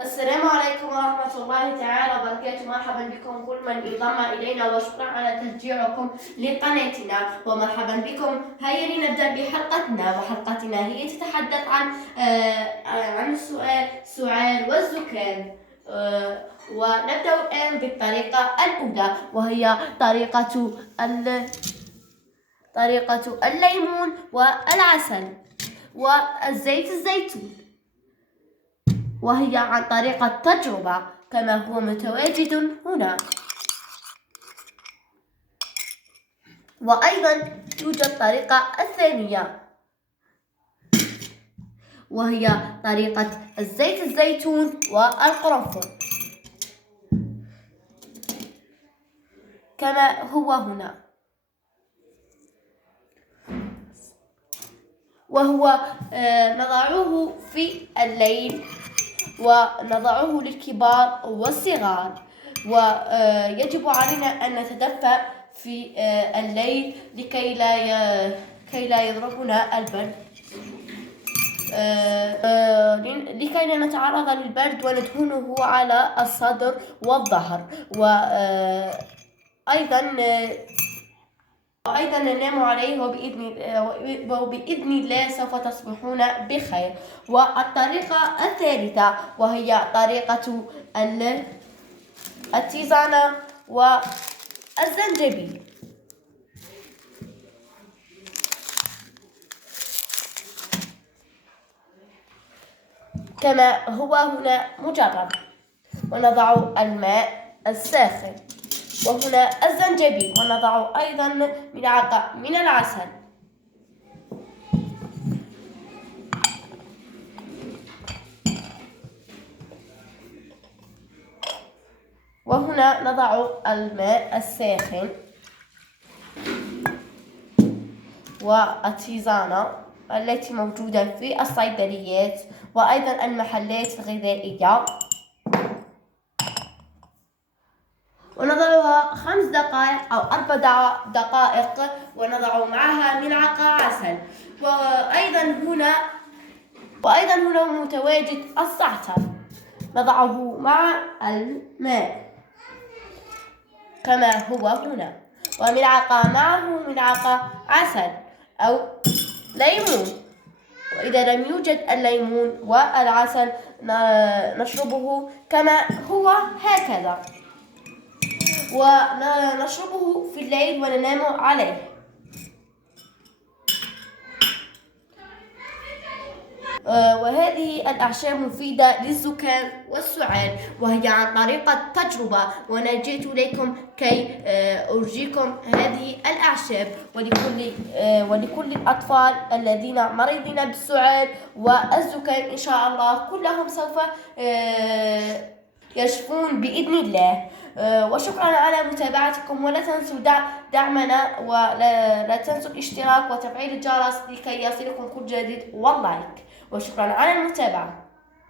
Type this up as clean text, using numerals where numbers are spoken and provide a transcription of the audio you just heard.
السلام عليكم ورحمة الله تعالى وبركاته. مرحبا بكم كل من انضم إلينا وشكرا على تشجيعكم لقناتنا ومرحبا بكم. هيا لنبدأ بحلقتنا، وحلقتنا هي تتحدث عن السعال والزكام. ونبدأ الآن بالطريقة الأولى، وهي طريقة الليمون والعسل والزيت الزيتون، وهي عن طريق التجربة كما هو متواجد هنا. وأيضا توجد طريقة الثانية، وهي طريقة الزيت الزيتون والقرنفل كما هو هنا، وهو نضعه في الليل ونضعه للكبار والصغار، ويجب علينا أن نتدفأ في الليل لكي لا يضربنا البرد، لكي لا نتعرض للبرد، وندهنه على الصدر والظهر. وأيضا ننام عليه، وبإذن الله سوف تصبحون بخير. والطريقة الثالثة وهي طريقة التيزانة والزنجبيل كما هو هنا مجرد. ونضع الماء الساخن، وهنا الزنجبيل، ونضع أيضا ملعقة من العسل، وهنا نضع الماء الساخن والتيزانة التي موجودة في الصيدليات وأيضا المحلات الغذائية، ونضعها 5 دقائق أو 4 دقائق، ونضع معها ملعقة عسل. وأيضا هنا متواجد الزعتر، نضعه مع الماء كما هو هنا، وملعقة معه ملعقة عسل أو ليمون. وإذا لم يوجد الليمون والعسل نشربه كما هو هكذا، ونشربه في الليل وننام عليه. وهذه الأعشاب مفيدة للزكام والسعال، وهي عن طريق التجربة، وأنا جئت إليكم كي أرجيكم هذه الأعشاب، ولكل الأطفال الذين مريضين بالسعال والزكام إن شاء الله كلهم سوف يشفون بإذن الله. وشكرا على متابعتكم، ولا تنسوا دعمنا، ولا تنسوا الاشتراك وتفعيل الجرس لكي يصلكم كل جديد واللايك. وشكرا على المتابعة.